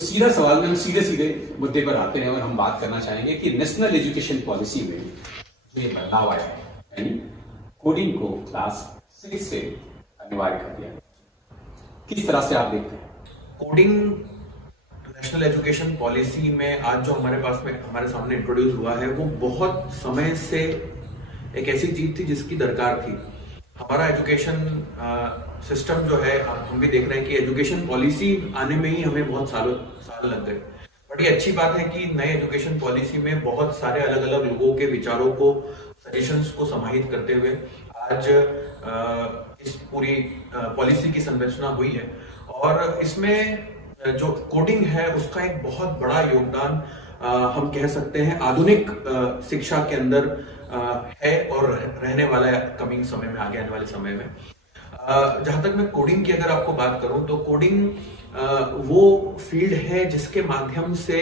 सीधा सवाल में हम सीधे सीधे मुद्दे पर आते हैं और हम बात करना चाहेंगे कि नेशनल एजुकेशन पॉलिसी में जो ये बदलाव आया है, यानी कोडिंग को क्लास 6 से अनिवार्य कर दिया, किस तरह से आप देखते हैं? कोडिंग नेशनल एजुकेशन पॉलिसी में आज जो हमारे सामने इंट्रोड्यूस हुआ है, वो बहुत समय से एक ऐसी चीज थी जिसकी दरकार थी। हमारा एजुकेशन सिस्टम जो है, हम भी देख रहे हैं कि एजुकेशन पॉलिसी आने में ही हमें बहुत साल लग गए। बट ये अच्छी बात है कि नए एजुकेशन पॉलिसी में बहुत सारे अलग अलग लोगों के विचारों को, सजेशंस को समाहित करते हुए आज इस पूरी पॉलिसी की संरचना हुई है। और इसमें जो कोडिंग है उसका एक बहुत बड़ा योगदान हम कह सकते हैं आधुनिक शिक्षा के अंदर है और रहने वाला है कमिंग समय में, आगे आने वाले समय में। जहां तक मैं कोडिंग की अगर आपको बात करूं तो कोडिंग वो फील्ड है जिसके माध्यम से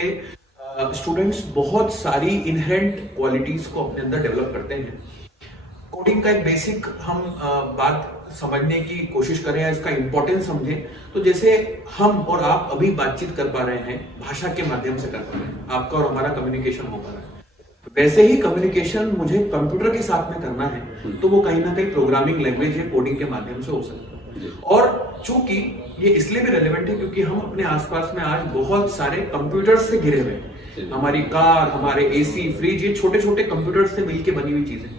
स्टूडेंट्स बहुत सारी इनहेरेंट क्वालिटीज को अपने अंदर डेवलप करते हैं। कोडिंग का एक बेसिक हम बात समझने की कोशिश करें या इसका इंपॉर्टेंस समझें तो जैसे हम और आप अभी बातचीत कर पा रहे हैं, भाषा के माध्यम से कर पा रहे हैं, आपका और हमारा कम्युनिकेशन हो पा रहा है, वैसे ही कम्युनिकेशन मुझे कंप्यूटर के साथ में करना है तो वो कहीं ना कहीं प्रोग्रामिंग लैंग्वेज है, कोडिंग के माध्यम से हो सकता है। और चूंकि ये इसलिए भी रेलेवेंट है क्योंकि हम अपने आसपास में आज बहुत सारे कंप्यूटर्स से घिरे हुए हैं। हमारी कार, हमारे एसी, फ्रिज, ये छोटे छोटे कंप्यूटर्स से मिलकर बनी हुई चीजें।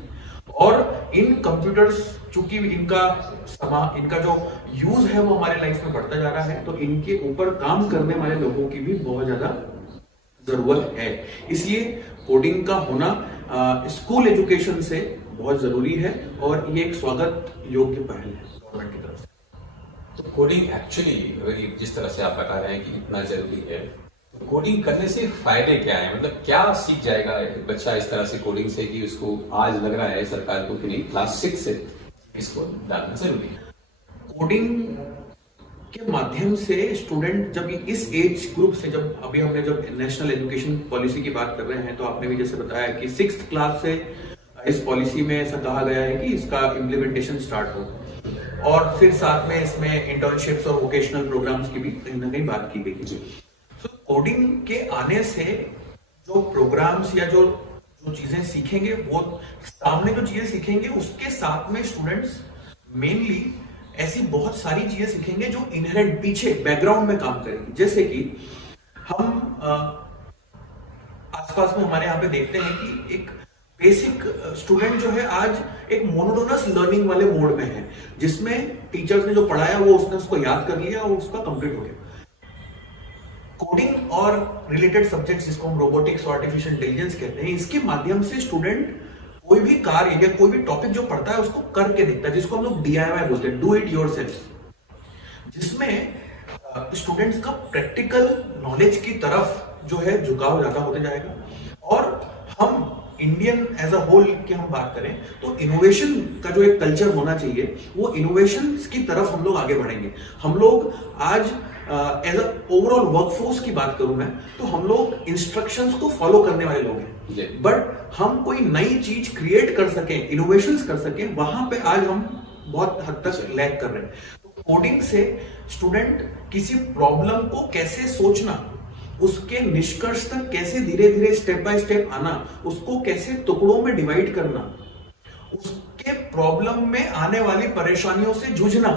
और इन कंप्यूटर्स चूंकि इनका जो यूज है वो हमारे लाइफ में बढ़ता जा रहा है, तो इनके ऊपर काम करने वाले लोगों की भी बहुत ज्यादा जरूरत है। इसलिए कोडिंग का होना स्कूल एजुकेशन से बहुत जरूरी है और ये एक स्वागत योग्य पहल है गवर्नमेंट की तरफ से। तो कोडिंग एक्चुअली जिस तरह से आप बता रहे हैं कि इतना जरूरी है, तो कोडिंग करने से फायदे क्या है? मतलब क्या सीख जाएगा एक बच्चा इस तरह से कोडिंग से कि उसको आज लग रहा है सरकार को कि नहीं, क्लास 6 से इसको डालना जरूरी है। कोडिंग के माध्यम से स्टूडेंट जब इस एज ग्रुप से, जब नेशनल एजुकेशन पॉलिसी की बात कर रहे हैं तो आपने भी जैसे बताया कि 6th क्लास से इस पॉलिसी में ऐसा कहा गया है कि इसका इम्प्लीमेंटेशन स्टार्ट हो और फिर साथ में इसमें इंटर्नशिप्स और वोकेशनल प्रोग्राम्स की भी कहीं ना कहीं बात की गई है। तो कोडिंग के आने से जो प्रोग्राम्स या जो चीजें सीखेंगे, वो सामने जो चीजें सीखेंगे उसके साथ में स्टूडेंट्स मेनली ऐसी बहुत सारी चीजें सीखेंगे जो इनहेरेंट पीछे बैकग्राउंड में काम करेंगी। जैसे कि हम आसपास में हमारे यहाँ पे देखते हैं कि एक बेसिक स्टूडेंट जो है आज एक मोनोटोनस लर्निंग वाले मोड में है, जिसमें टीचर्स ने जो पढ़ाया वो उसने उसको याद कर लिया और उसका कंप्लीट हो गया। कोडिंग और रिलेटेड सब्जेक्ट्स जिसको हम रोबोटिक्स और आर्टिफिशियल इंटेलिजेंस कहते हैं, इसके माध्यम से स्टूडेंट कोई भी कार्य या कोई भी टॉपिक जो पढ़ता है उसको करके देखता है, जिसको हम लोग DIY बोलते हैं, डू इट योरसेल्फ, जिसमें स्टूडेंट्स का प्रैक्टिकल नॉलेज की तरफ जो है झुकाव ज्यादा होते जाएगा। और हम इंडियन एज अ होल की हम बात करें तो इनोवेशन का जो एक कल्चर होना चाहिए, वो इनोवेशन की तरफ हम लोग आगे बढ़ेंगे। हम लोग आज एज अ ओवरऑल वर्कफोर्स की बात करूं मैं तो हम लोग इंस्ट्रक्शंस को फॉलो करने वाले लोग हैं, बट हम कोई नई चीज क्रिएट कर सके, इनोवेशंस कर सके, वहां पे आज हम बहुत हद तक लैग कर रहे हैं। तो कोडिंग से स्टूडेंट किसी प्रॉब्लम को कैसे सोचना, उसके निष्कर्ष तक कैसे धीरे धीरे स्टेप बाय स्टेप आना, उसको कैसे टुकड़ों में डिवाइड करना, उसके प्रॉब्लम में आने वाली परेशानियों से जूझना,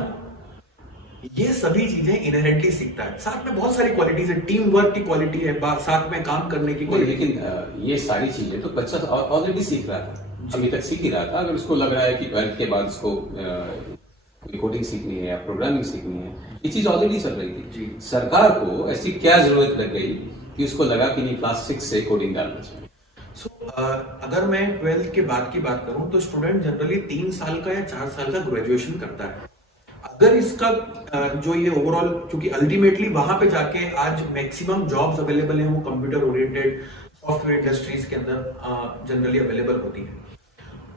ये सभी चीजें इनहेरेंटली सीखता है। साथ में बहुत सारी क्वालिटीज है, टीम वर्क की क्वालिटी है, साथ में काम करने की क्वालिटी। लेकिन ये सारी चीजें तो बच्चा ऑलरेडी सीख रहा था, अभी तक सीख ही रहा था। अगर उसको लग रहा है कि 12th के बाद उसको कोडिंग सीखनी है या प्रोग्रामिंग सीखनी है, ये चीज ऑलरेडी चल रही थी जी। सरकार को ऐसी क्या जरूरत लग गई कि उसको लगा कि नहीं, क्लास 6 से कोडिंग डालना चाहिए? अगर मैं 12th के बाद की बात करूं तो स्टूडेंट जनरली 3 साल का या 4 साल का ग्रेजुएशन करता है। अगर इसका जो ये ओवरऑल, क्योंकि अल्टीमेटली वहां पे जाके आज मैक्सिमम जॉब्स अवेलेबल हैं वो कंप्यूटर ओरिएंटेड सॉफ्टवेयर इंडस्ट्रीज के अंदर जनरली अवेलेबल होती है।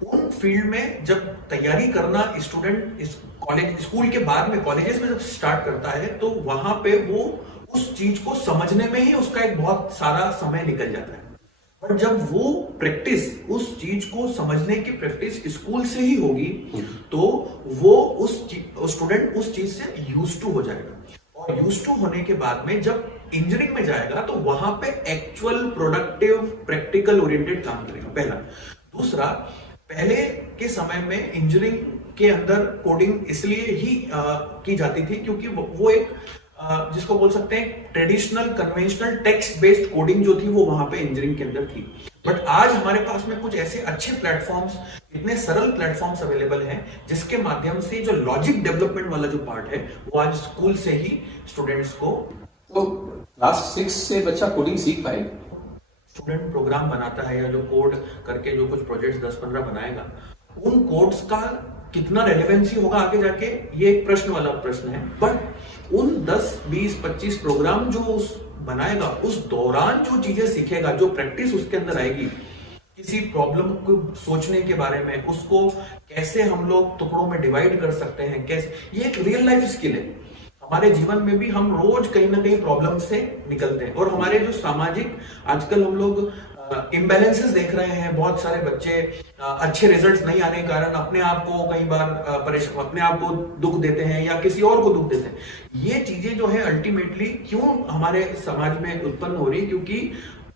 उन फील्ड में जब तैयारी करना स्टूडेंट इस कॉलेज, स्कूल के बाद में कॉलेजेस में जब स्टार्ट करता है तो वहां पे वो उस चीज को समझने में ही उसका एक बहुत सारा समय निकल जाता है। पर जब वो प्रैक्टिस, उस चीज को समझने की प्रैक्टिस स्कूल से ही होगी तो वो उस स्टूडेंट उस चीज से यूज्ड टू हो जाएगा और यूज टू होने के बाद में जब इंजीनियरिंग में जाएगा तो वहां पे एक्चुअल प्रोडक्टिव प्रैक्टिकल ओरिएंटेड काम करेगा, पहला। दूसरा, पहले के समय में इंजीनियरिंग के अंदर कोडिंग इसलिए ही की जाती थी क्योंकि वो एक जिसको बोल सकते हैं traditional conventional text based coding जो थी वो वहां पे इंजीनियरिंग के अंदर थी। बट आज हमारे पास में कुछ ऐसे अच्छे प्लेटफॉर्म्स, इतने सरल प्लेटफॉर्म्स अवेलेबल हैं जिसके माध्यम से जो लॉजिक डेवलपमेंट वाला जो पार्ट है वो आज स्कूल से ही स्टूडेंट्स को। तो क्लास 6 से बच्चा कोडिंग सीख पाएगा? स्टूडेंट प्रोग्राम बनाता है या जो कोड करके जो कुछ प्रोजेक्ट्स 10-15 बनाएगा, उन कोड्स का कितना रेलेवेंसी होगा आगे जाके, ये एक प्रश्न वाला प्रश्न है। बट उन 10, 20, 25 प्रोग्राम जो उस बनाएगा, उस दौरान जो चीजें सीखेगा, जो प्रैक्टिस उसके अंदर आएगी, किसी प्रॉब्लम को सोचने के बारे में, उसको कैसे हम लोग टुकड़ों में डिवाइड कर सकते हैं, कैसे, ये एक रियल लाइफ स्किल है। हमारे जीवन में भी हम रोज कहीं ना कहीं प्रॉब्लम से निकलते हैं। और हमारे जो सामाजिक आजकल हम लोग इम्बैलेंसेस देख रहे हैं, बहुत सारे बच्चे अच्छे रिजल्ट्स नहीं आने के कारण अपने आप को कई बार परेशान, अपने आप को दुख देते हैं या किसी और को दुख देते हैं। ये चीजें जो है अल्टीमेटली क्यों हमारे समाज में उत्पन्न हो रही है? क्योंकि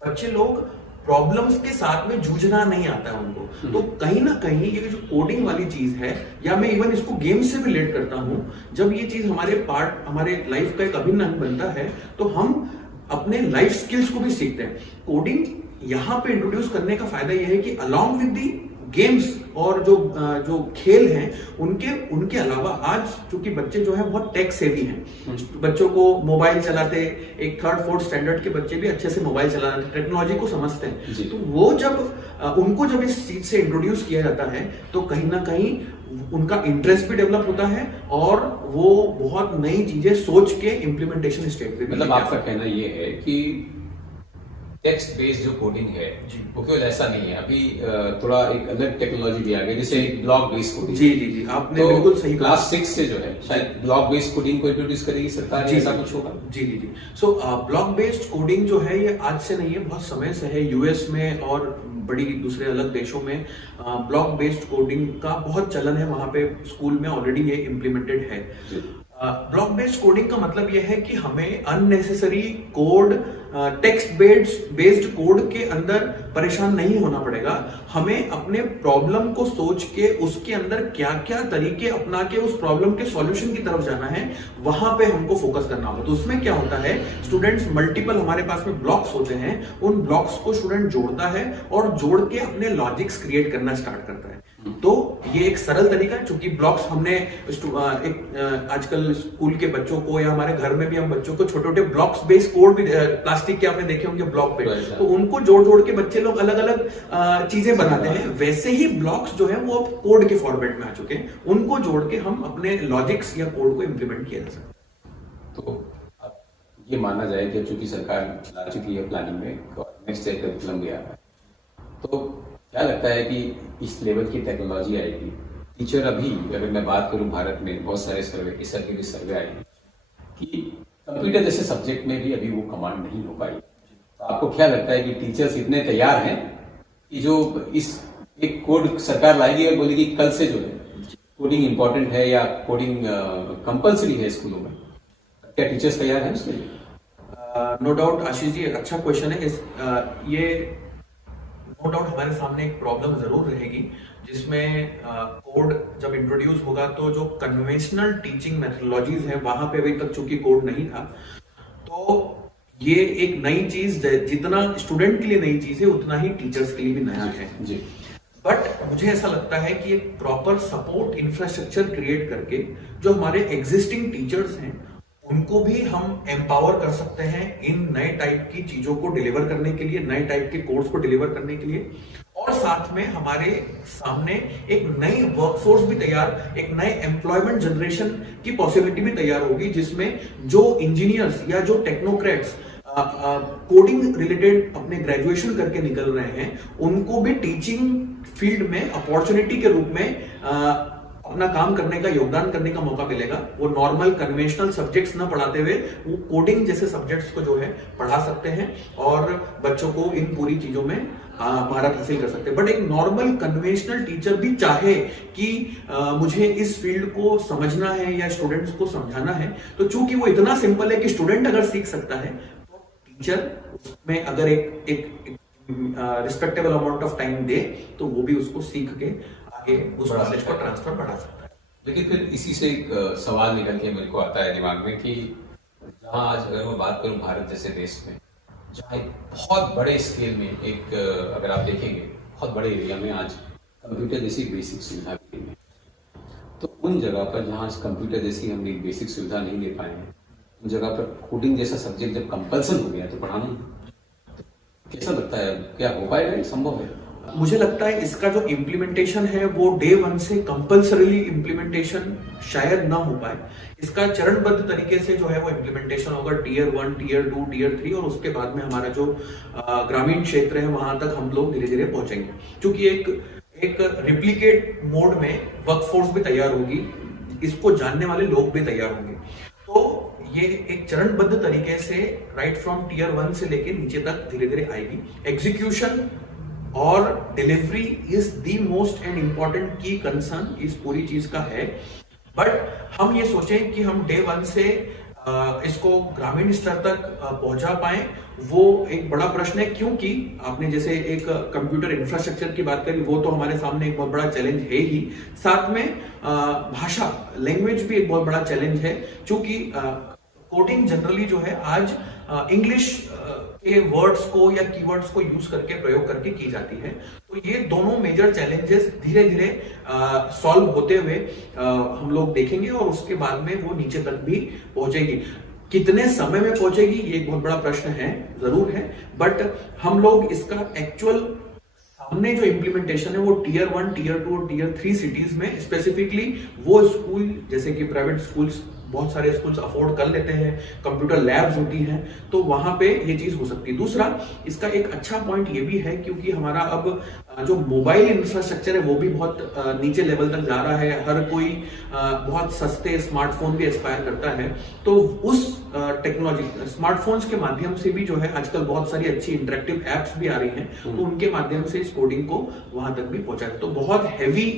बच्चे लोग प्रॉब्लम्स के साथ में जूझना नहीं आता है उनको। तो कहीं ना कहीं ये जो कोडिंग वाली चीज है, या मैं इवन इसको गेम से भी रिलेट करता हूं, जब ये चीज हमारे लाइफ का एक अभिन्न अंग बनता है तो हम अपने लाइफ स्किल्स को भी सीखते हैं। कोडिंग यहां पे इंट्रोड्यूस करने का फायदा यह है कि अलोंग विद दी गेम्स और जो खेल हैं उनके अलावा आज चूंकि बच्चे जो है बहुत टेक सेवी हैं, बच्चों को मोबाइल चलाते, एक 3rd 4th स्टैंडर्ड के बच्चे भी अच्छे से मोबाइल चलाते, टेक्नोलॉजी को समझते हैं। तो वो उनको जब इस चीज से इंट्रोड्यूस किया जाता है तो कहीं ना कहीं उनका इंटरेस्ट भी डेवलप होता है और वो बहुत नई चीजें सोच के इम्प्लीमेंटेशन स्टेज पे। मतलब आपका कहना ये है कि टेक्स्ट बेस्ड जो कोडिंग है वो केवल ऐसा नहीं है, अभी थोड़ा एक अलग टेक्नोलॉजी भी आ गई, जैसे ब्लॉक बेस्ड कोडिंग। जी आपने बिल्कुल सही। क्लास 6 से जो है शायद ब्लॉक बेस्ड कोडिंग को इंट्रोड्यूस करेगी सरकार, ऐसा कुछ होगा? जी। सो ब्लॉक बेस्ड कोडिंग जो है ये आज से नहीं है, बहुत समय से है। यूएस में और बड़ी दूसरे अलग देशों में ब्लॉक बेस्ड कोडिंग का बहुत चलन है, वहां पे स्कूल में ऑलरेडी ये इम्प्लीमेंटेड है। ब्लॉक बेस्ड कोडिंग का मतलब यह है कि हमें unnecessary code, text based code के अंदर परेशान नहीं होना पड़ेगा। हमें अपने प्रॉब्लम को सोच के उसके अंदर क्या क्या तरीके अपना के उस प्रॉब्लम के सॉल्यूशन की तरफ जाना है, वहां पे हमको फोकस करना होगा। तो उसमें क्या होता है, स्टूडेंट्स मल्टीपल हमारे पास में ब्लॉक्स होते हैं, उन ब्लॉक्स को स्टूडेंट जोड़ता है और जोड़ के अपने लॉजिक्स क्रिएट करना स्टार्ट करता है। तो ये एक सरल तरीका है, क्योंकि ब्लॉक्स हमने आजकल स्कूल के बच्चों को या हमारे घर में भी हम बच्चों को छोटे छोटे ब्लॉक्स बेस्ड कोड भी प्लास्टिक के आपने देखे होंगे ब्लॉक पे, तो उनको जोड़ जोड़ के बच्चे लोग अलग अलग चीजें बनाते हैं। वैसे ही ब्लॉक्स जो है वो अब कोड के फॉर्मेट में आ चुके हैं, उनको जोड़ के हम अपने लॉजिक्स या कोड को इंप्लीमेंट किया जा सकता है। तो ये माना जाए कि चूंकि सरकार ला चुकी है प्लानिंग में, नेक्स्ट ईयर करिकुलम गया है, तो क्या लगता है कि इस लेवल की टेक्नोलॉजी आएगी? टीचर अभी अगर मैं बात करूं, भारत में बहुत सारे सर्वे आए कि कंप्यूटर जैसे सब्जेक्ट में भी अभी वो कमांड नहीं हो पाई। तो आपको क्या लगता है कि टीचर्स इतने तैयार हैं कि जो इस एक कोड सरकार लाएगी और बोलेगी कल से जो है कोडिंग इंपॉर्टेंट है या कोडिंग कंपल्सरी है स्कूलों में, क्या टीचर्स तैयार हैं उसके लिए? नो डाउट आशीष जी, अच्छा क्वेश्चन है। ये नो डाउट हमारे सामने एक प्रॉब्लम जरूर रहेगी, जिसमें कोड जब इंट्रोड्यूस होगा तो जो कन्वेंशनल टीचिंग मेथोडोलॉजीज है वहां पे अभी तक चूंकि कोड नहीं था, तो ये एक नई चीज, जितना स्टूडेंट के लिए नई चीज है उतना ही टीचर्स के लिए भी नया है जी। बट मुझे ऐसा लगता है कि एक प्रॉपर सपोर्ट इंफ्रास्ट्रक्चर क्रिएट करके जो हमारे एग्जिस्टिंग टीचर्स हैं उनको भी हम एम्पावर कर सकते हैं इन नए टाइप की चीजों को डिलीवर करने के लिए, नए टाइप के कोर्स को डिलीवर करने के लिए। और साथ में हमारे सामने एक नई वर्कफोर्स भी तैयार, एक नए एम्प्लॉयमेंट जनरेशन की पॉसिबिलिटी भी तैयार होगी, जिसमें जो इंजीनियर्स या जो टेक्नोक्रेट्स कोडिंग रिलेटेड अपने ग्रेजुएशन करके निकल रहे हैं, उनको भी टीचिंग फील्ड में अपॉर्चुनिटी के रूप में अपना काम करने का, योगदान करने का मौका मिलेगा। वो नॉर्मल कन्वेंशनल सब्जेक्ट्स ना पढ़ाते हुए वो कोडिंग जैसे सब्जेक्ट्स को जो है पढ़ा सकते हैं और बच्चों को इन पूरी चीजों में महारत हासिल कर सकते हैं। बट एक नॉर्मल कन्वेंशनल टीचर भी चाहे कि मुझे इस फील्ड को समझना है या स्टूडेंट्स को समझाना है, तो चूंकि वो इतना सिंपल है कि स्टूडेंट अगर सीख सकता है तो टीचर उसमें अगर एक रिस्पेक्टेबल अमाउंट ऑफ टाइम दे तो वो भी उसको सीख के आगे उस नॉलेज को ट्रांसफर बढ़ा सकता है। लेकिन फिर इसी से एक सवाल निकल के मेरे को आता है दिमाग में कि जहाँ आज अगर मैं बात करूँ भारत जैसे देश में, जहाँ एक बहुत बड़े स्केल में एक अगर आप देखेंगे बहुत बड़े एरिया में आज कंप्यूटर जैसी बेसिक सुविधा भी नहीं है, तो उन जगह पर जहाँ कंप्यूटर जैसी हम एक बेसिक सुविधा नहीं ले पाए हैं, उन जगह पर कोडिंग जैसा सब्जेक्ट जब कंपल्सन हो गया तो पढ़ाना कैसा लगता है, क्या हो पाएगा, संभव है? मुझे लगता है इसका जो इम्प्लीमेंटेशन है वो डे 1 से कंपल्सरीली इम्प्लीमेंटेशन शायद ना हो पाए। इसका चरणबद्ध तरीके से जो है वो इम्प्लीमेंटेशन होगा टियर 1, टियर 2, टियर 3 और उसके बाद में हमारा जो ग्रामीण क्षेत्र है वहां तक हम लोग धीरे धीरे पहुंचेंगे, क्योंकि एक रिप्लिकेट मोड में वर्कफोर्स भी तैयार होगी, इसको जानने वाले लोग भी तैयार होंगे। तो ये एक चरणबद्ध तरीके से राइट फ्रॉम टियर 1 से लेके नीचे तक धीरे धीरे आएगी। एग्जीक्यूशन और delivery is the most and important की कंसर्न इस पूरी चीज का है। बट हम ये सोचें कि हम डे 1 से इसको ग्रामीण स्तर तक पहुंचा पाए, वो एक बड़ा प्रश्न है, क्योंकि आपने जैसे एक कंप्यूटर इंफ्रास्ट्रक्चर की बात करी, वो तो हमारे सामने एक बहुत बड़ा चैलेंज है ही, साथ में भाषा, लैंग्वेज भी एक बहुत बड़ा चैलेंज है, क्योंकि कोडिंग जनरली जो है आज इंग्लिश के वर्ड्स को या कीवर्ड्स को यूज करके प्रयोग करके की जाती है। तो ये दोनों मेजर चैलेंजेस धीरे धीरे सॉल्व होते हुए हम लोग देखेंगे और उसके बाद में वो नीचे तक भी पहुंचेगी। कितने समय में पहुंचेगी ये एक बहुत बड़ा प्रश्न है, जरूर है, बट हम लोग इसका एक्चुअल सामने जो इम्प्लीमेंटेशन है वो टियर 1, टियर 2 और टियर 3 सिटीज में स्पेसिफिकली वो स्कूल जैसे कि प्राइवेट स्कूल्स, बहुत सारे स्कूल्स अफोर्ड कर लेते हैं, कंप्यूटर लैब्स होती हैं, तो वहां पे ये चीज हो सकती है। दूसरा, इसका एक अच्छा पॉइंट ये भी है क्योंकि हमारा अब जो मोबाइल इंफ्रास्ट्रक्चर है वो भी बहुत नीचे लेवल तक जा रहा है, हर कोई बहुत सस्ते स्मार्टफोन भी एस्पायर करता है, तो उस टेक्नोलॉजी स्मार्टफोन्स के माध्यम से भी जो है आजकल बहुत सारी अच्छी इंटरेक्टिव एप्स भी आ रही हैं, तो उनके माध्यम से इस कोडिंग को वहां तक भी पहुंचाया। तो बहुत हैवी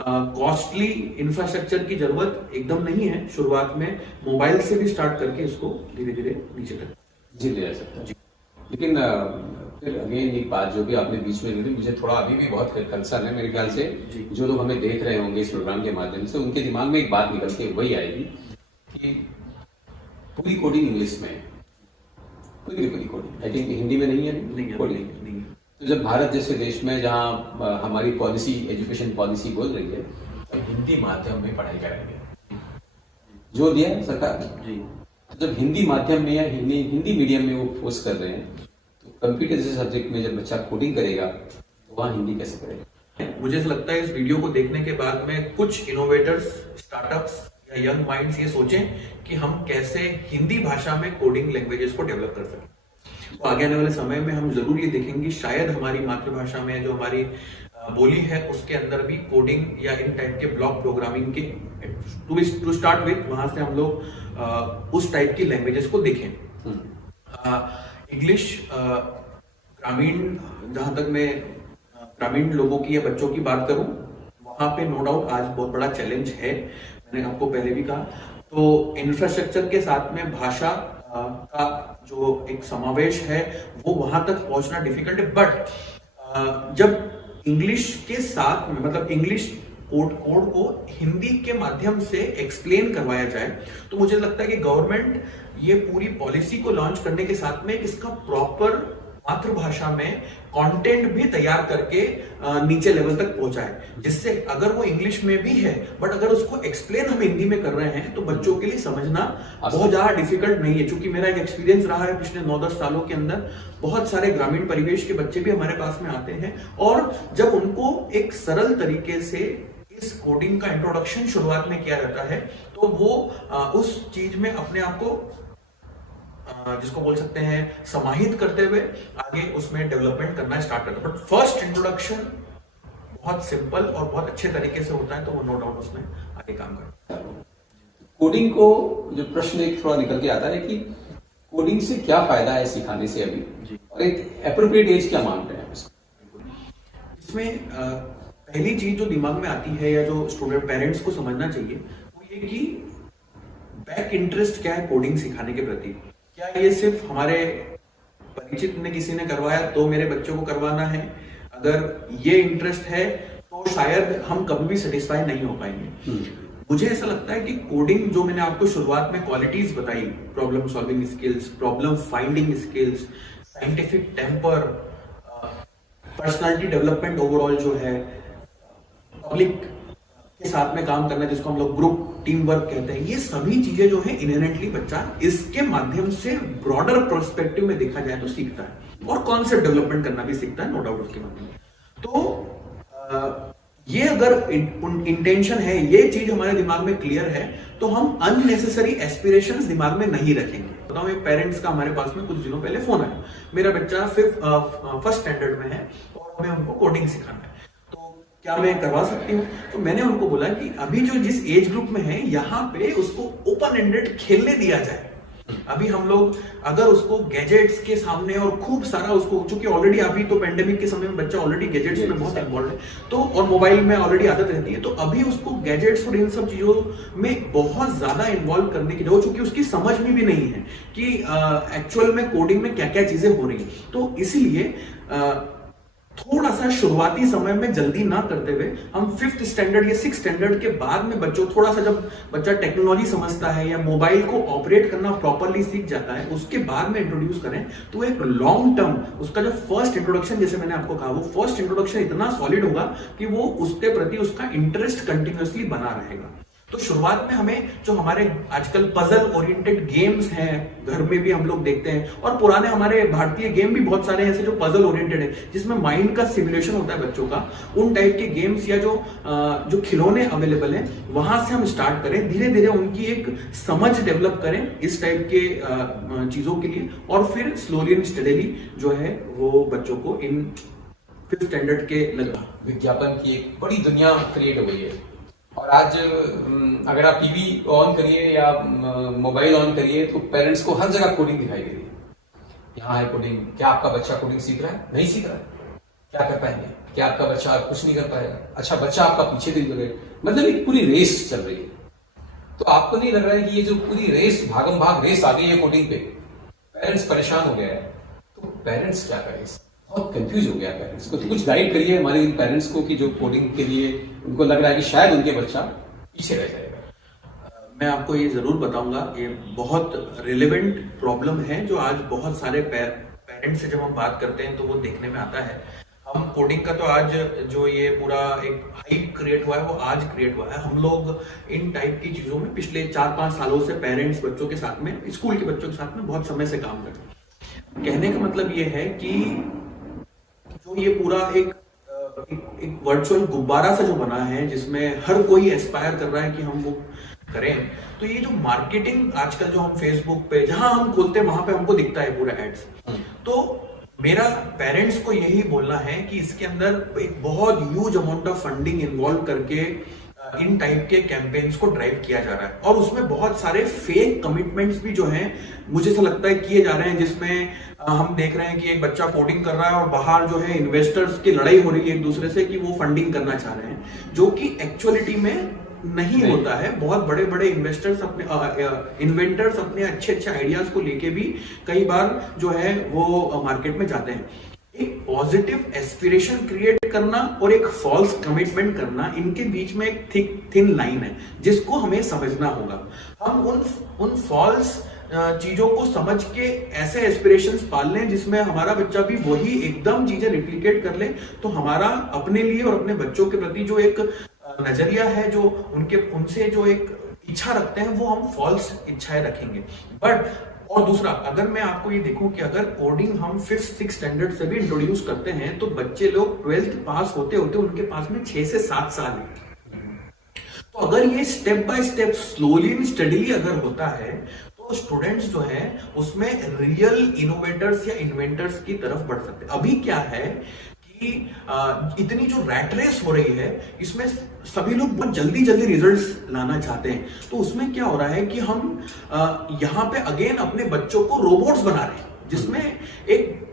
कॉस्टली इंफ्रास्ट्रक्चर की जरूरत एकदम नहीं है, शुरुआत में मोबाइल से भी स्टार्ट करके इसको धीरे धीरे नीचे तक जी ले जा सकता है। लेकिन फिर अगेन एक बात जो भी आपने बीच में बोली, मुझे थोड़ा अभी भी बहुत कंसर्न है, मेरे ख्याल से जो लोग हमें देख रहे होंगे इस प्रोग्राम के माध्यम से, उनके दिमाग में एक बात निकल के वही आएगी कि पूरी कोडिंग इंग्लिश में, पूरी कोडिंग आई थिंक हिंदी में नहीं है, कोडिंग नहीं है। तो जब भारत जैसे देश में जहाँ हमारी पॉलिसी, एजुकेशन पॉलिसी बोल रही है तो हिंदी माध्यम में पढ़ाई कराएंगे, जो दिया है सरकार ने, तो जब हिंदी माध्यम में या हिंदी मीडियम में वो फोर्स कर रहे हैं, तो कंप्यूटर जैसे सब्जेक्ट में जब बच्चा कोडिंग करेगा तो वहाँ हिंदी कैसे करेगा? मुझे ऐसा लगता है इस वीडियो को देखने के बाद में कुछ इनोवेटर्स, स्टार्टअप्स या यंग माइंड्स ये सोचें कि हम कैसे हिंदी भाषा में कोडिंग लैंग्वेजेस को डेवलप कर सकें। तो आगे आने वाले समय में हम जरूर ये देखेंगे, शायद हमारी मातृभाषा में जो हमारी बोली है उसके अंदर भी कोडिंग या इन टाइप के ब्लॉक प्रोग्रामिंग के टू स्टार्ट विथ, वहां से हम लोग उस टाइप की लैंग्वेजेस को देखें। इंग्लिश ग्रामीण, जहां तक मैं ग्रामीण लोगों की या बच्चों की बात करूं, वहां पे नो डाउट आज बहुत बड़ा चैलेंज है, मैंने आपको पहले भी कहा। तो इंफ्रास्ट्रक्चर के साथ में भाषा का जो एक समावेश है वो वहां तक पहुंचना डिफिकल्ट है, बट जब इंग्लिश के साथ में, मतलब इंग्लिश कोड को हिंदी के माध्यम से एक्सप्लेन करवाया जाए, तो मुझे लगता है कि गवर्नमेंट ये पूरी पॉलिसी को लॉन्च करने के साथ में इसका प्रॉपर मातृभाषा में कंटेंट भी तैयार करके नीचे लेवल तक पहुंचाए, जिससे अगर वो इंग्लिश में भी है बट अगर उसको एक्सप्लेन हम हिंदी में कर रहे हैं तो बच्चों के लिए समझना बहुत ज्यादा डिफिकल्ट नहीं है। क्योंकि मेरा एक एक्सपीरियंस रहा है पिछले 9-10 सालों के अंदर, बहुत सारे ग्रामीण परिवेश के बच्चे भी हमारे पास में आते हैं और जब उनको एक सरल तरीके से इस कोडिंग का इंट्रोडक्शन शुरुआत में किया जाता है तो वो उस चीज में अपने आप को जिसको बोल सकते हैं समाहित करते हुए आगे उसमें डेवलपमेंट करना स्टार्ट करता है। बट फर्स्ट इंट्रोडक्शन बहुत सिंपल और बहुत अच्छे तरीके से होता है, तो वो नो डाउट उसमें आगे काम करता है। कोडिंग को जो प्रश्न एक थोड़ा निकल के आता है कि कोडिंग से क्या फायदा है सिखाने से अभी, और एक एप्रोप्रिएट एज क्या मान रहे हैं इसको? इसमें पहली चीज जो दिमाग में आती है या जो स्टूडेंट पेरेंट्स को समझना चाहिए वो ये कि बैक इंटरेस्ट क्या है कोडिंग सिखाने के प्रति। क्या ये सिर्फ हमारे परिचित ने किसी ने करवाया तो मेरे बच्चों को करवाना है? अगर ये इंटरेस्ट है तो शायद हम कभी भी सेटिस्फाई नहीं हो पाएंगे। मुझे ऐसा लगता है कि कोडिंग, जो मैंने आपको शुरुआत में क्वालिटीज बताई, problem solving skills, problem finding skills, scientific temper, personality development overall जो है, पब्लिक के साथ में काम करना जिसको हम लोग ग्रुप टीम वर्क कहते हैं, ये सभी चीजें जो है इनहेरेंटली बच्चा इसके माध्यम से ब्रॉडर पर्सपेक्टिव में देखा जाए तो सीखता है, और कॉन्सेप्ट डेवलपमेंट करना भी सीखता है, नो डाउट उसके माध्यम से। तो ये अगर इंटेंशन है, ये चीज हमारे दिमाग में क्लियर है, तो हम अननेसेसरी एस्पिरेशंस दिमाग में नहीं रखेंगे। बताओ, एक पेरेंट्स का हमारे पास में कुछ दिनों पहले फोन आया, मेरा बच्चा फर्स्ट स्टैंडर्ड में है और हमें उनको कोडिंग सिखाना है, तो क्या मैं करवा सकती हूँ? तो मैंने उनको बोला कि अभी जो जिस एज ग्रुप में है यहाँ पे उसको ओपन एंडेड खेलने दिया जाए। अभी हम लोग अगर उसको गैजेट्स के सामने और खूब सारा उसको, चूंकि ऑलरेडी अभी तो पेंडेमिक के समय में बच्चा ऑलरेडी गैजेट्स में बहुत इन्वॉल्व है, तो और मोबाइल में ऑलरेडी आदत रहती है, तो अभी उसको गैजेट्स और इन सब चीजों में बहुत ज्यादा इन्वॉल्व करने की जरूरत, चूंकि उसकी समझ में भी नहीं है कि एक्चुअल में कोडिंग में क्या क्या चीजें हो रही है। तो इसलिए थोड़ा सा शुरुआती समय में जल्दी ना करते हुए हम 5th स्टैंडर्ड या 6th स्टैंडर्ड के बाद में बच्चों, थोड़ा सा जब बच्चा टेक्नोलॉजी समझता है या मोबाइल को ऑपरेट करना प्रॉपरली सीख जाता है, उसके बाद में इंट्रोड्यूस करें, तो एक लॉन्ग टर्म उसका जो फर्स्ट इंट्रोडक्शन, जैसे मैंने आपको कहा, वो फर्स्ट इंट्रोडक्शन इतना सॉलिड होगा कि वो उसके प्रति उसका इंटरेस्ट कंटिन्यूअसली बना रहेगा। तो शुरुआत में हमें जो हमारे आजकल पजल ओरिएंटेड गेम्स हैं, घर में भी हम लोग देखते हैं, और पुराने हमारे भारतीय गेम भी बहुत सारे ऐसे जो पजल ओरिएंटेड है, जिसमें माइंड का सिमुलेशन होता है बच्चों का, उन टाइप के गेम्स या जो खिलौने अवेलेबल हैं, वहां से हम स्टार्ट करें, धीरे धीरे उनकी एक समझ डेवलप करें इस टाइप के चीजों के लिए, और फिर स्लोली एंड स्टेडीली जो है वो बच्चों को इन 5th स्टैंडर्ड के लगा। विज्ञापन की एक बड़ी दुनिया क्रिएट हो गई है, और आज अगर आप टीवी ऑन करिए या मोबाइल ऑन करिए तो पेरेंट्स को हर जगह कोडिंग दिखाई दे रही है। यहाँ है कोडिंग, क्या आपका बच्चा कोडिंग सीख रहा है? नहीं सीख रहा है, क्या कर पाएंगे? क्या आपका बच्चा कुछ नहीं कर पाएगा? अच्छा, बच्चा आपका पीछे भी लगे, मतलब एक पूरी रेस चल रही है। तो आपको नहीं लग रहा है कि ये जो पूरी रेस, भागम भाग रेस आ गई है कोडिंग पे, पेरेंट्स परेशान हो गया है? तो पेरेंट्स क्या करें? बहुत कंफ्यूज हो गया पेरेंट्स को। तो कुछ गाइड करिए हमारे इन पेरेंट्स को कि जो कोडिंग के लिए उनको लग रहा है कि शायद उनके बच्चा पीछे रह जाएगा। मैं आपको ये जरूर बताऊंगा, ये बहुत रिलेवेंट प्रॉब्लम है जो आज बहुत सारे पेरेंट्स से जब हम बात करते हैं तो वो देखने में आता है। हम कोडिंग का तो आज जो ये पूरा एक हाइप क्रिएट हुआ है वो आज क्रिएट हुआ है। हम लोग इन टाइप की चीजों में पिछले 4-5 सालों से पेरेंट्स बच्चों के साथ में, स्कूल के बच्चों के साथ में बहुत समय से काम कर रहे हैं। कहने का मतलब ये है कि जो ये पूरा एक वर्चुअल गुब्बारा सा जो बना है, जिसमें हर कोई एस्पायर कर रहा है कि हम वो करें, तो ये जो मार्केटिंग आजकल जो हम फेसबुक पे जहां हम खोलते हैं वहां पे हमको दिखता है पूरा एड्स। तो मेरा पेरेंट्स को यही बोलना है कि इसके अंदर एक बहुत huge amount of funding involve करके इन टाइप के कैंपेन्स को ड्राइव किया जा रहा है, और उसमें बहुत सारे फेक कमिटमेंट्स भी जो हैं मुझे ऐसा लगता है किए जा रहे हैं, जिसमें हम देख रहे हैं कि एक बच्चा कोडिंग कर रहा है और बाहर जो है इन्वेस्टर्स की लड़ाई हो रही है एक दूसरे से कि वो फंडिंग करना चाह रहे हैं, जो कि एक्चुअलिटी में नहीं होता है। बहुत बड़े बड़े इन्वेस्टर्स अपने इन्वेंटर्स अपने अच्छे अच्छे आइडियाज को लेके भी कई बार जो है वो मार्केट में जाते हैं। एक पॉजिटिव एस्पिरेशन क्रिएट करना और एक फॉल्स कमिटमेंट करना, इनके बीच में एक थिन लाइन है जिसको हमें समझना होगा। हम उन फॉल्स चीजों को समझ के ऐसे एस्पिरेशंस पाल लें जिसमें हमारा बच्चा भी वही एकदम चीजें रिप्लिकेट कर ले, तो हमारा अपने लिए और अपने बच्चों के प्रति जो एक नजरिया है, जो उनसे जो एक इच्छा रखते हैं, वो हम फॉल्स इच्छाएं रखेंगे। बट और दूसरा, अगर मैं आपको ये देखूं कि अगर कोडिंग हम 5th-6th स्टैंडर्ड से भी इंट्रोड्यूस करते हैं तो बच्चे लोग 12th पास होते होते उनके पास में 6 से 7 साल है। तो अगर ये step by step slowly and steadily अगर होता है तो स्टूडेंट्स जो है उसमें रियल इनोवेटर्स या इन्वेंटर्स की तरफ बढ़ सकते हैं। अभी क्या है कि कि इतनी जो रैट रेस हो रही है, इसमें सभी लोग बहुत जल्दी जल्दी रिजल्ट्स लाना चाहते हैं। तो उसमें क्या हो रहा है कि हम यहाँ पे अगेन अपने बच्चों को रोबोट्स बना रहे हैं, जिसमें एक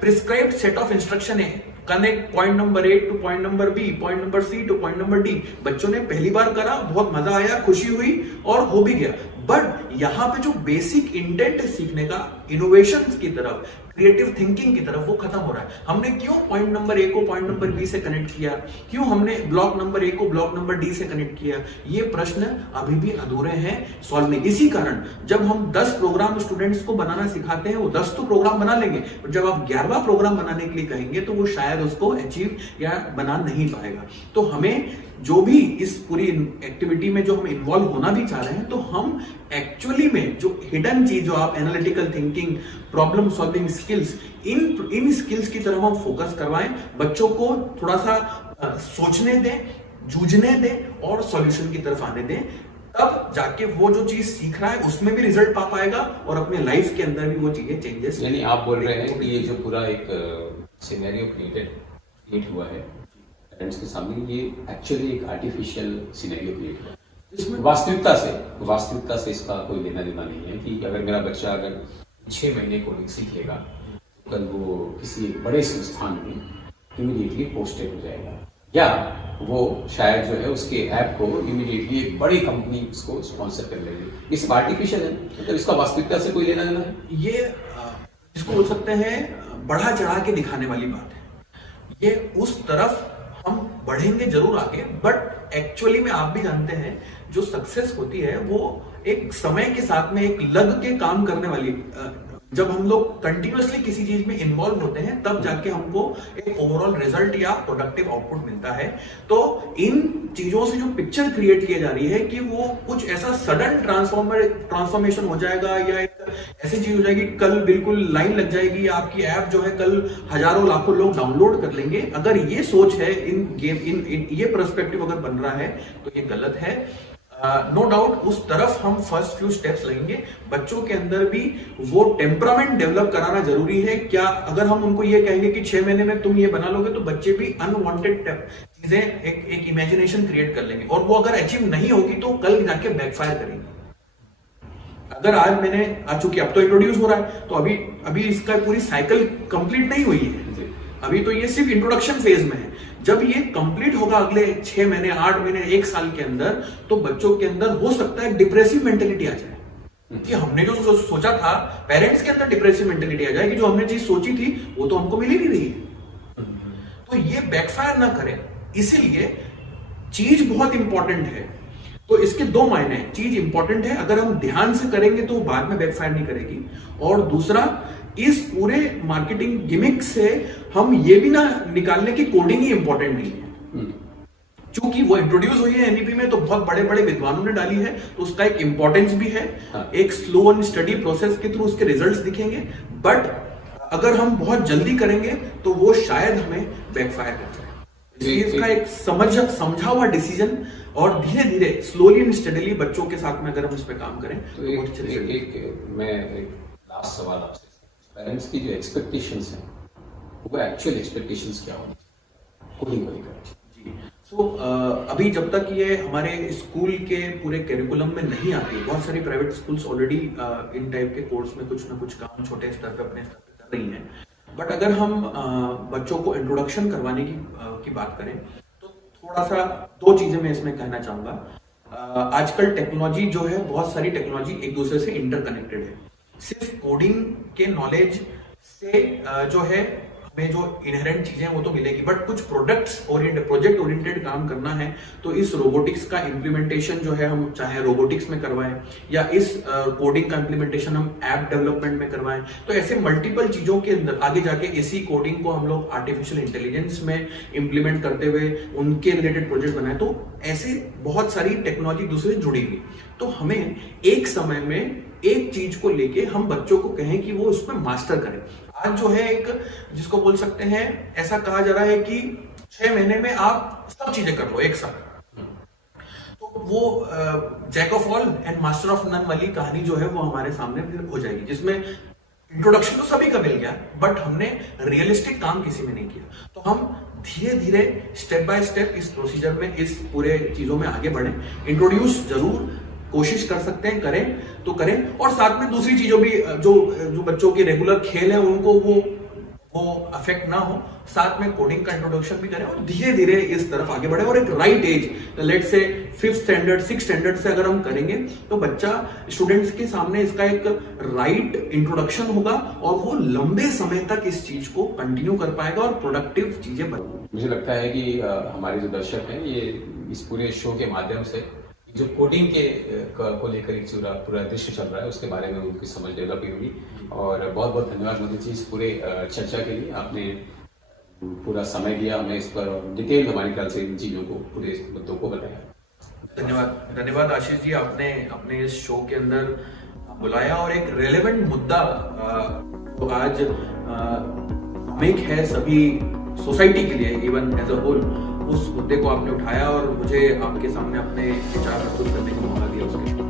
प्रिस्क्राइब्ड सेट ऑफ इंस्ट्रक्शन है, connect point number A to point number B, point number C to point number D. बच्चों ने पहली बार करा, बहुत मजा आया, खुशी हुई और हो भी गया। बट यहाँ पे जो बेसिक इंटेंट है सीखने का, इनोवेशन की तरफ, क्रिएटिव थिंकिंग की तरफ, वो खत्म हो रहा है। हमने क्यों पॉइंट नंबर ए को पॉइंट नंबर बी से कनेक्ट किया, क्यों हमने ब्लॉक नंबर ए को ब्लॉक नंबर डी से कनेक्ट किया, ये प्रश्न अभी भी अधूरे हैं सॉल्व नहीं। इसी कारण जब हम 10 प्रोग्राम स्टूडेंट्स को बनाना सिखाते हैं, वो 10 तो प्रोग्राम बना लेंगे, जब आप 11वां प्रोग्राम बनाने के लिए कहेंगे तो वो शायद उसको अचीव या बना नहीं पाएगा। तो हमें जो भी इस पूरी एक्टिविटी में जो हम इन्वॉल्व होना भी चाह रहे हैं, तो हम एक्चुअली में जो हिडन चीज, जो आप analytical thinking, problem solving skills, इन स्किल्स की तरफ हम फोकस करवाएं, बच्चों को थोड़ा सा सोचने दें, जूझने दें और सॉल्यूशन की तरफ आने दें। तब जाके वो जो चीज सीख रहा है उसमें भी रिजल्ट पा पाएगा और अपने लाइफ के अंदर भी वो चीजें चेंजेस। यानी आप बोल रहे हैं कि ये जो पूरा एक सिनेरियो क्रिएट हुआ है पेरेंट्स के सामने, ये एक्चुअली एक आर्टिफिशियल सिनेरियो क्रिएट हुआ है। इसमें वास्तविकता से इसका कोई लेना देना नहीं है कि अगर मेरा बच्चा अगर 6 महीने कोडिंग सीख लेगा, कल वो किसी बड़े संस्थान में इमीडिएटली पोस्टेड हो जाएगा, या वो शायद जो है उसके ऐप को इमीडिएटली एक बड़ी कंपनी उसको स्पॉन्सर कर लेगी। ये सब आर्टिफिशियल है, मतलब इसका वास्तविकता से कोई लेना देना है? ये इसको बोल सकते हैं बढ़ा चढ़ा के दिखाने वाली बात है। ये उस तरफ हम बढ़ेंगे जरूर आगे, बट एक्चुअली में आप भी जानते हैं जो सक्सेस होती है वो एक समय के साथ में एक लग के काम करने वाली, जब हम लोग कंटिन्यूअसली किसी चीज में इन्वॉल्व होते हैं तब जाके हमको एक ओवरऑल रिजल्ट या प्रोडक्टिव आउटपुट मिलता है। तो इन चीजों से जो पिक्चर क्रिएट की जा रही है कि वो कुछ ऐसा सडन ट्रांसफॉर्मेशन हो जाएगा या एक ऐसी चीज हो जाएगी, कल बिल्कुल लाइन लग जाएगी, आपकी ऐप जो है कल हजारों लाखों लोग डाउनलोड कर लेंगे, अगर ये सोच है, इन ये पर्सपेक्टिव अगर बन रहा है तो ये गलत है। नो डाउट उस तरफ हम फर्स्ट फ्यू स्टेप्स लगेंगे। बच्चों के अंदर भी वो टेम्परामेंट डेवलप कराना जरूरी है। क्या अगर हम उनको ये कहेंगे कि 6 महीने में तुम ये बना लोगे, तो बच्चे भी अनवांटेड चीजें एक इमेजिनेशन क्रिएट कर लेंगे और वो अगर अचीव नहीं होगी तो कल जाके बैकफायर करेंगे। अगर आज चूंकि अब तो इंट्रोड्यूस हो रहा है, तो अभी इसका पूरी साइकिल कंप्लीट नहीं हुई है, अभी तो ये सिर्फ इंट्रोडक्शन फेज में है। जब ये कंप्लीट होगा अगले 6 महीने, 8 महीने, 1 साल के अंदर, तो बच्चों के अंदर हो सकता है डिप्रेसिव मेंटेलिटी आ जाए कि हमने जो सोचा था, पेरेंट्स के अंदर डिप्रेसिव मेंटेलिटी आ जाए कि जो हमने चीज सोची थी वो तो हमको मिल ही नहीं रही है। तो ये बैकफायर ना करे, इसीलिए चीज बहुत इंपॉर्टेंट है। तो इसके 2 मायने हैं, चीज इंपॉर्टेंट है, अगर हम ध्यान से करेंगे तो बाद में बैकफायर नहीं करेगी, और दूसरा इस पूरे मार्केटिंग गिमिक से हम ये भी ना निकालने की कोडिंग ही इंपॉर्टेंट नहीं है। चूंकि वो इंट्रोड्यूस हुई है एनईपी में, तो बहुत बड़े बड़े विद्वानों ने डाली है, तो उसका एक इंपॉर्टेंस भी है। एक स्लो एंड स्टडी प्रोसेस के थ्रू उसके रिजल्ट्स दिखेंगे, बट अगर हम बहुत जल्दी करेंगे तो वो शायद हमें बैकफायर कर जाए। इसका एक समझा हुआ डिसीजन, और धीरे धीरे स्लोली एंड स्टडीली बच्चों के साथ में अगर हम उस पर काम करें तो बहुत अच्छे रिजल्ट। मैं एक लास्ट सवाल आपसे, पेरेंट्स की जो एक्सपेक्टेशंस हैं वो एक्चुअल एक्सपेक्टेशंस क्या होनी कोडिंग को लेकर? जी, सो अभी जब तक ये हमारे स्कूल के पूरे करिकुलम में नहीं आती, बहुत सारी private schools already in type के कोर्स में कुछ ना कुछ काम छोटे स्तर पे अपने स्तर पे कर रही हैं। बट अगर हम बच्चों को इंट्रोडक्शन करवाने की बात करें तो थोड़ा सा 2 चीजें मैं इसमें कहना चाहूंगा। आजकल टेक्नोलॉजी जो है, बहुत सारी टेक्नोलॉजी एक दूसरे से इंटरकनेक्टेड है। सिर्फ कोडिंग के नॉलेज से जो है हमें जो इनहेरेंट चीजें वो तो मिलेगी, बट कुछ प्रोजेक्ट ओरिएंटेड काम करना है तो इस रोबोटिक्स का इम्प्लीमेंटेशन जो है हम चाहे रोबोटिक्स में करवाएं या इस कोडिंग का इम्प्लीमेंटेशन हम ऐप डेवलपमेंट में करवाएं, तो ऐसे मल्टीपल चीजों के अंदर आगे जाके इसी कोडिंग को हम लोग आर्टिफिशियल इंटेलिजेंस में इम्प्लीमेंट करते हुए उनके रिलेटेड प्रोजेक्ट बनाए, तो ऐसे बहुत सारी टेक्नोलॉजी दूसरे जुड़ी हुई। तो हमें एक समय में एक चीज को लेके हम बच्चों को कहें कि वो उसमें मास्टर करें। आज जो है एक जिसको बोल सकते हैं, ऐसा कहा जा रहा है कि 6 महीने में आप सब चीजें कर लो एक साथ, तो वो jack of all and master of none वाली कहानी जो है वो हमारे सामने हो जाएगी, जिसमें इंट्रोडक्शन तो सभी का मिल गया, बट हमने रियलिस्टिक काम किसी में नहीं किया। तो हम धीरे धीरे स्टेप बाय स्टेप इस प्रोसीजर में, इस पूरे चीजों में आगे बढ़े। इंट्रोड्यूस जरूर कोशिश कर सकते हैं, करें तो करें, और साथ में दूसरी चीजों भी जो बच्चों के रेगुलर खेल है उनको वो अफेक्ट ना हो, साथ में कोडिंग का इंट्रोडक्शन भी करें और धीरे धीरे इस तरफ आगे बढ़े। और एक राइट एज, लेट से 5th स्टैंडर्ड 6th स्टैंडर्ड से अगर हम करेंगे तो बच्चा, स्टूडेंट्स के सामने इसका एक राइट इंट्रोडक्शन होगा और वो लंबे समय तक इस चीज को कंटिन्यू कर पाएगा और प्रोडक्टिव चीजें बनेंगी। मुझे लगता है कि हमारे जो दर्शक हैं ये इस पूरे शो के माध्यम से जो कोडिंग के को लेकर एक पूरा दृश्य चल रहा है उसके बारे में उनकी समझ डेवलप होगी। और बहुत बहुत धन्यवाद मोदी जी इस पूरे चर्चा के लिए। आपने पूरा समय दिया हमें इस पर, डिटेल हमारे ख्याल से इन चीजों को, पूरे मुद्दों को बताया। धन्यवाद आशीष जी, आपने अपने इस शो के अंदर बुलाया और एक रेलेवेंट मुद्दा तो आज सामयिक है सभी सोसाइटी के लिए, इवन एज अ होल, उस मुद्दे को आपने उठाया और मुझे आपके सामने अपने विचार प्रस्तुत करने का मौका दिया उसके लिए